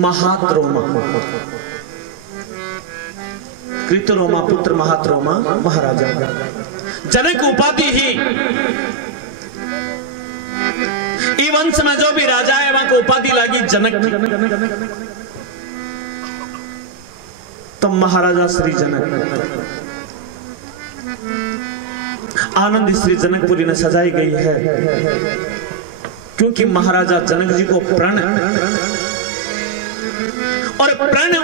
महात्रोमा, कृतरोमा पुत्र महात्रोमा महाराजा। जनक उपाधि ही ई वंश में जो भी राजा है वहां को उपाधि लगी जनक की। तो महाराजा श्री जनक, आनंद श्री जनकपुरी ने सजाई गई है, क्योंकि महाराजा जनक जी को प्रण और प्रण ओ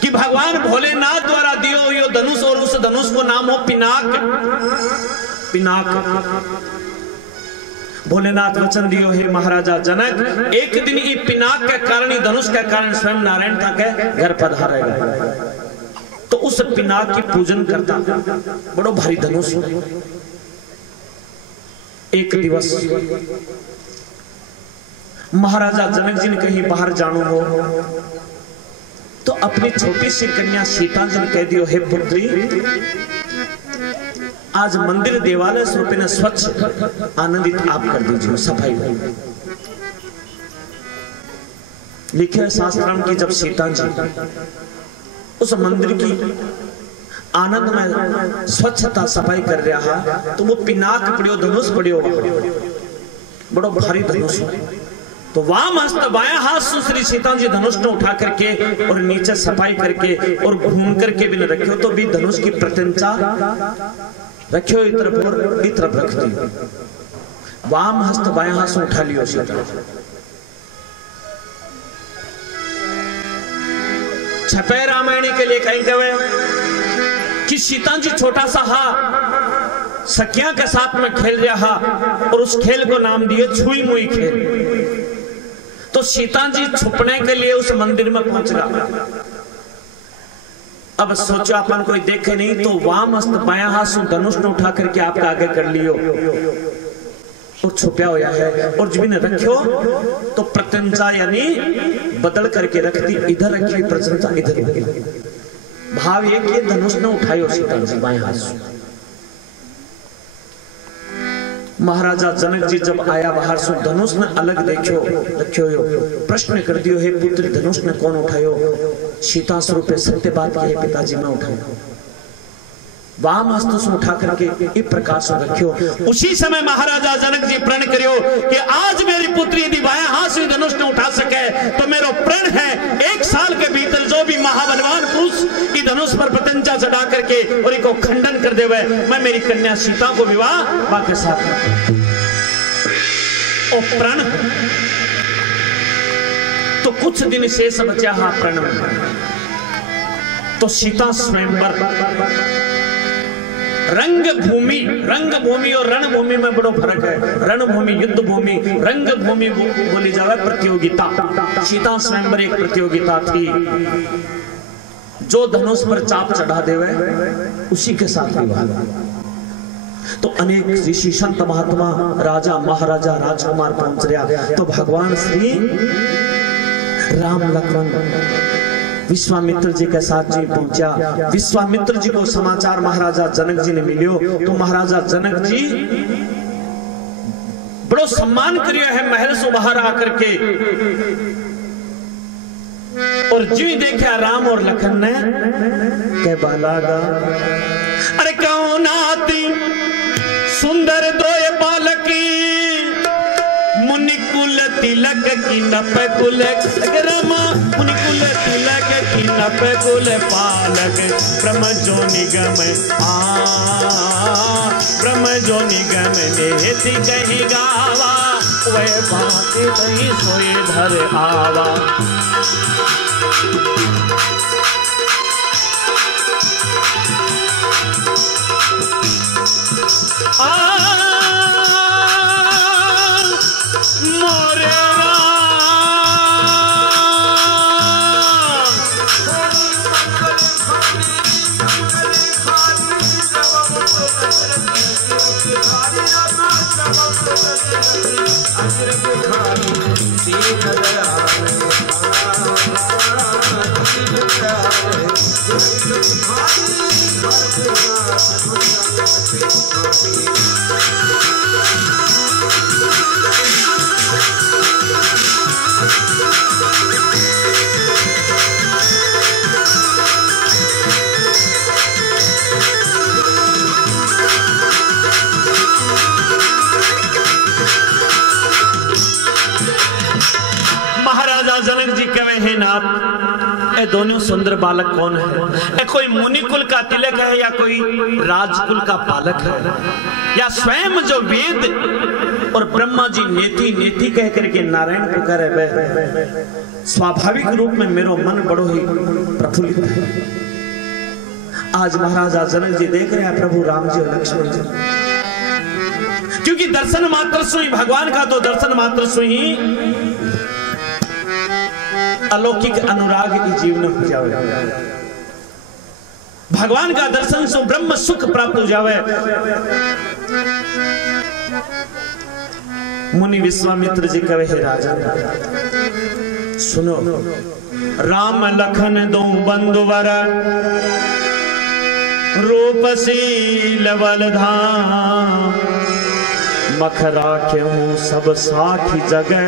कि भगवान भोलेनाथ द्वारा दियो यो धनुष, और उस धनुष को नाम हो पिनाक। पिनाक भोलेनाथ वचन दियो है महाराजा जनक, एक दिन ये पिनाक के कारण, धनुष के कारण स्वयं नारायण था के घर पधारेगा। तो उस पिनाक की पूजन करता, बड़ो भारी धनुष। एक दिवस महाराजा जनक जी ने कहीं बाहर जानो हो, तो अपनी छोटी सी कन्या सीता जी ने कह दियो, हे पुत्री, आज मंदिर देवालय स्वरूप ने स्वच्छ आनंदित आप कर दीजिए, सफाई। लिखे शास्त्राम की जब सीता जी उस मंदिर की आनंद में स्वच्छता सफाई कर रहा, तो वो पिनाक पड़ियो, धनुष पड़ियो, बड़ो भारी धनुष। तो वाम हस्त बाया हाथ सुश्री सीता जी धनुष ने उठा करके और नीचे सफाई करके और घूम करके भी न रखियो, तो भी धनुष की प्रत्यंचा रखियो इस तरफ और इस तरफ रख दी। वाम हस्त बाया हाथ से उठा लियो सीता। छपे रामायणी के लिए कहीं कहे कि सीता जी छोटा सा हा सखिया के साथ में खेल रहा, और उस खेल को नाम दिए छुई मुई खेल। तो सीता जी छुपने के लिए उस मंदिर में पहुंच गया। अब सोचो अपन कोई देखे नहीं, तो वाम हस्त बाया हाथ धनुष ने उठा करके आपका आगे कर लियो और छुपया हुआ है, और जब ने रखियो तो प्रत्यंचा यानी बदल करके रख दी, इधर रखी प्रत्यंचा इधर। भाव ये कि धनुष ने उठायो सीता जी बाया हाथ। महाराजा जनक जी जब आया बाहर से, धनुष ने अलग देखियो रखियो, प्रश्न कर दियो, हे पुत्र, धनुष ने कौन उठायो? सीता स्वरूप सत्य बात की, पिताजी मैं उठायो। वाम हस्त से उठा करके इस प्रकार से रखियो। उसी समय महाराजा जनक जी प्रण करियो कि आज मेरी पुत्री यदि बाया हाथ से धनुष ने उठा सके तो मेरा प्रण है, 1 साल के भीतर जो भी महाबलवान पुरुष की धनुष पर प्रत्यंचा चढ़ा करके और इनको खंडन कर देवे, मैं मेरी कन्या सीता को विवाह के साथ। ओ प्रण तो कुछ दिन शेष बचा हा प्रण में। तो सीता स्वयंवर रंगभूमि और रणभूमि में बड़ो फर्क है। रणभूमि युद्ध भूमि, रंगभूमि बोली जावे प्रतियोगिता। सीता स्वयंवर एक प्रतियोगिता थी, जो धनुष पर चाप चढ़ा देवे उसी के साथ विवाह। तो अनेक ऋषि संत महात्मा राजा महाराजा राजकुमार पहुंच रहा। तो भगवान श्री राम लक्ष्मण विश्वामित्र जी के साथ जी पहुंचा। विश्वामित्र जी को समाचार महाराजा जनक जी ने मिलियो। तो महाराजा जनक जी बड़ो सम्मान करियो है महल से बाहर आकर के, और जी देखा राम और लखन ने के बालागा, अरे कौन आती सुंदर दोय बालकी, मुनिकुल तिलक की नपकुल रमा, मुनिकुल तिलक की नपकुल पालक, ब्रह्म जो निगम ब्रह्म जो निगम नेति कही गावा, वह बात नहीं सोए धर आवा। मोरे Thank you. नाथ ये दोनों सुंदर बालक कौन है? कोई मुनि कुल का तिलक है या कोई राजकुल का बालक है, या स्वयं जो वेद और ब्रह्मा जी नेति नेति कह करके नारायण पुकारे वह स्वाभाविक रूप में मेरो मन बड़ो ही प्रफुल्लित है। आज महाराजा जनक जी देख रहे हैं प्रभु राम जी और लक्ष्मण जी, क्योंकि दर्शन मात्र से ही भगवान का तो दर्शन मात्र से ही अलौकिक अनुराग की जीवन हो जावे, भगवान का दर्शन से ब्रह्म सुख प्राप्त हो जावे। मुनि विश्वामित्र जी कहे हे राजा सुनो, राम लखन दो बंधुवर रूपशील बलधाम, मखरा क्यों सब साखी जगह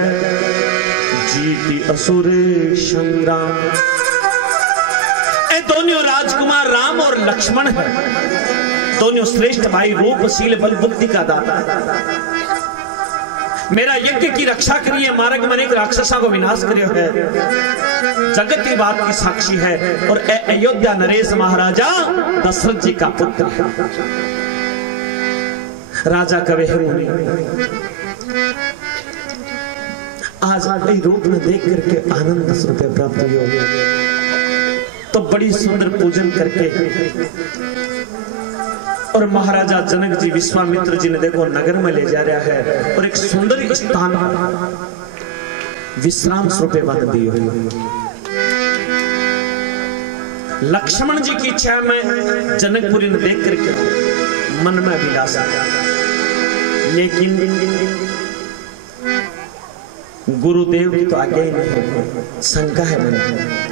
जीती असुर संग्राम। ए दोनों राजकुमार राम और लक्ष्मण है, दोनों श्रेष्ठ भाई, रूपशील बल बुद्धि का दाता है। मेरा यज्ञ की रक्षा करिए, मार्ग में एक राक्षसा को विनाश करियो है, जगत की बात की साक्षी है। और अयोध्या नरेश महाराजा दशरथ जी का पुत्र है। राजा कवे है मुनि, आज अपने रूप में देख करके आनंद 10 रुपए प्राप्त हो गया, तो बड़ी सुंदर पूजन करके और महाराजा जनक जी विश्वामित्र जी ने देखो नगर में ले जा रहा है और एक सुंदर स्थान विश्राम स्वरूप बन दी हुई। लक्ष्मण जी की इच्छा में जनकपुरी ने देख करके मन में अभिलाषा, लेकिन गुरुदेव की तो आज्ञा ही नहीं, शंका है मन में।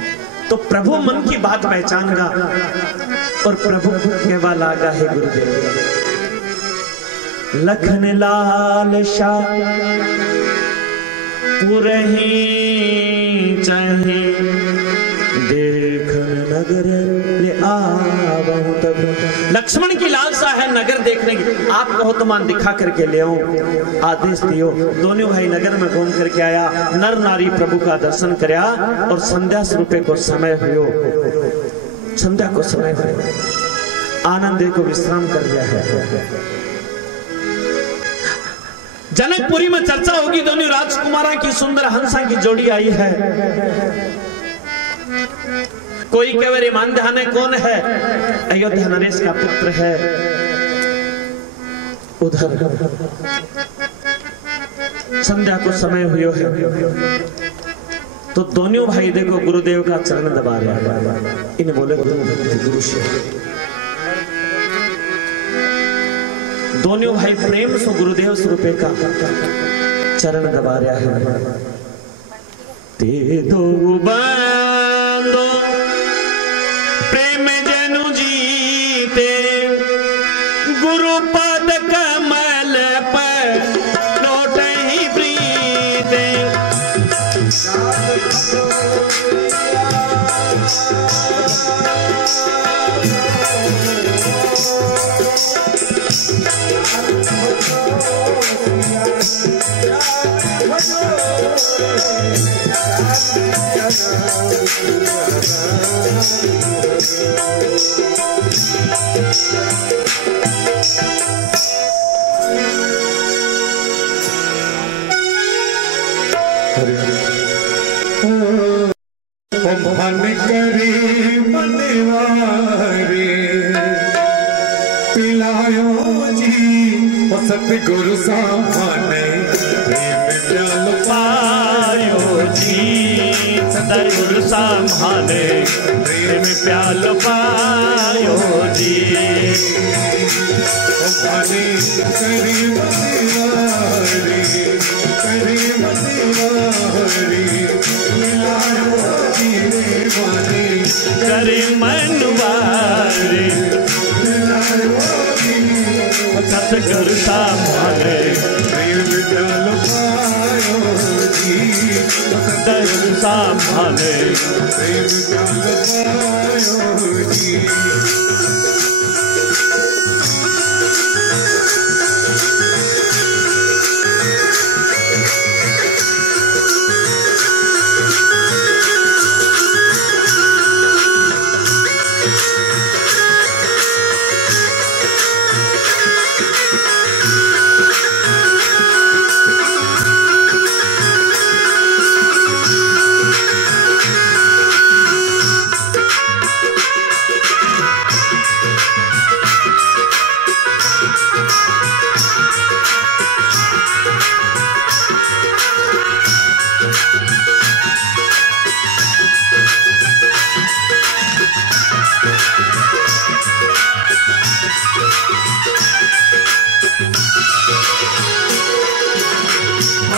तो प्रभु मन की बात पहचानगा और प्रभु कहवा लागा है गुरुदेव, लखन लाल शाह पुरही चाहे देखन नगर ले आवहु तब। लक्ष्मण की लालसा है नगर देखने की, आप कहो तो मान दिखा करके ले आऊं, आदेश दियो। दोनों भाई नगर में घूम करके आया, नर नारी प्रभु का दर्शन करया और संध्या स्वरूपे को समय हुयो, संध्या को समय हुयो, आनंदे को विश्राम कर दिया है। जनकपुरी में चर्चा होगी, दोनों राजकुमारा की सुंदर हंसा की जोड़ी आई है। कोई कहे रे मानधाने कौन है? अयोध्या नरेश का पुत्र है। उधर संध्या को समय हुआ है, तो दोनों भाई देखो गुरुदेव का चरण दबा रहे हैं। इन्हें बोले गुरु से, दोनों भाई प्रेम से गुरुदेव स्वरूपे का चरण दबा रहा है। ते दो बंदो प्रेम जनु जीते, गुरु पद कमल पर लौटे ही प्रीते। मन करे मनवारे पिलायो जी सतगुरु सामने प्रेम प्याल पायो जी, सतगुरु सामने प्रेम प्याल पायो जी। करे मनवारे करे मनवारे करे मनवारे सतगुरु सामने सतगुरु सामने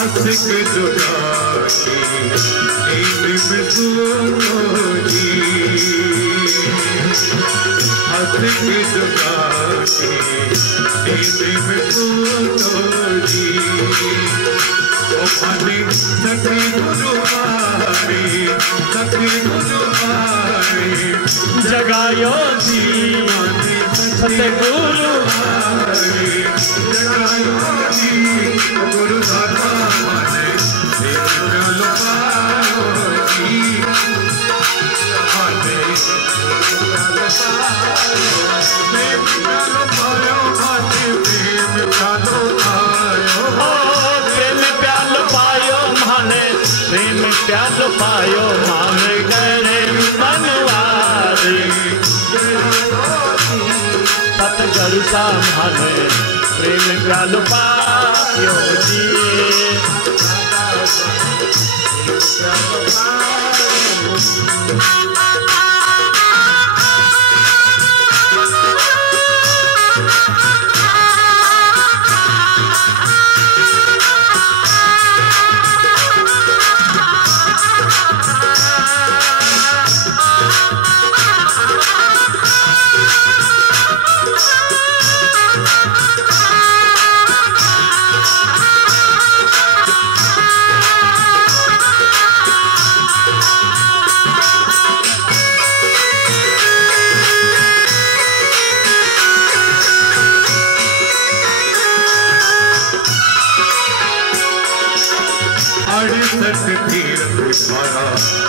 आशिक जुदा की नींद में तू जी आशिक जुदा की नींद में तू जी ओ पानी सखी गुरुवारी जगायो जी सतगुरु जगायो जी गुरु दाता माने प्यालो पायो जी माने प्यालो पायो माने प्यालो पायो माने प्रेम प्यालो पायो माने गरे मनवारी सतगुरु सामने प्रेम प्यालो पायो जी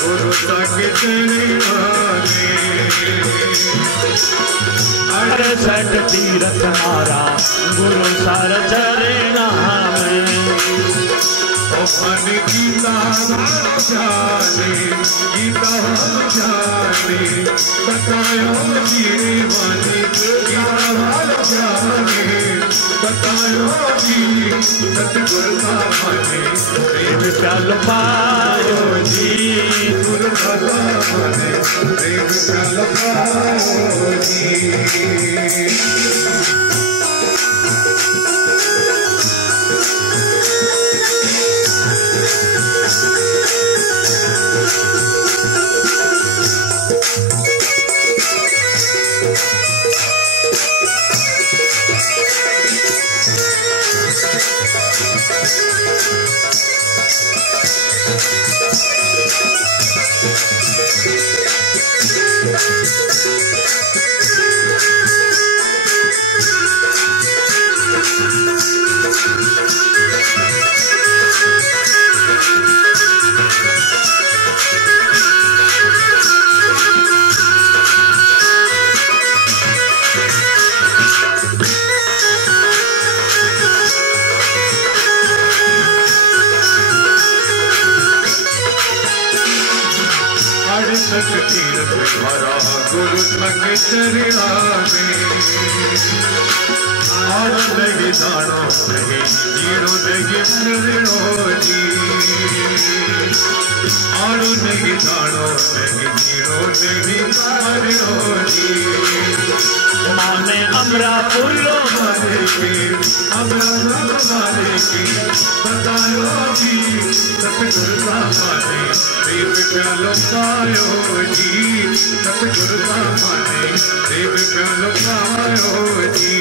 गुरु तक अड़सठ तीरथ मारा गुरु सार चरणा में अपन गीता जाने बतायो जीवानी गीता जाने बतायो जी सतगुरु सामने प्रेम प्यालो पायो जी गुरु दाता माने प्रेम प्यालो पायो जी गुरु तक चरणा और लगे दानो लगे जीरो लगे मरणो जी और लगे दानो लगे जीरो लगे मरणो जी माने अमरापुर मारे के बतायो जी सतगुरु सामने प्रेम प्यालो पायो जी सतगुरु सामने प्रेम प्यालो पायो जी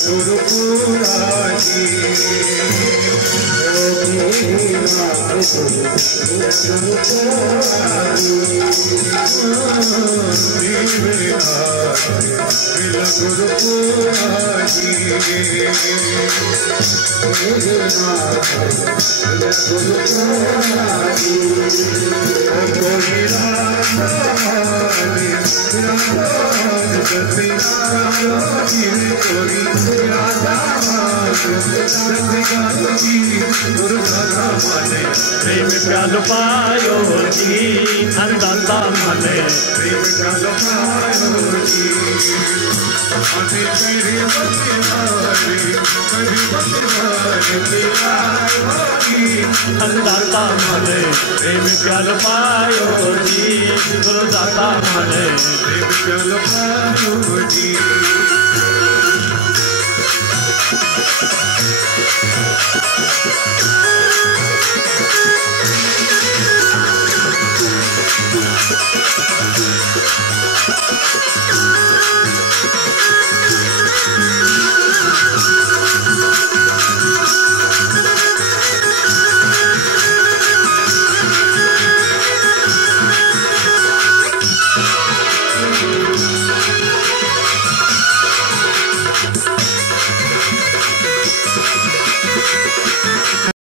गुरु पूरा जी प्रेम प्याल पायो जी अंदाता मने प्रेम प्याल पायो जी अभी मेरी बंदवारी कभी बंदवारी पिलायोगी अंदाता मने प्रेम प्याल पायो जी गुरुदाता मने प्रेम प्याल पायो जी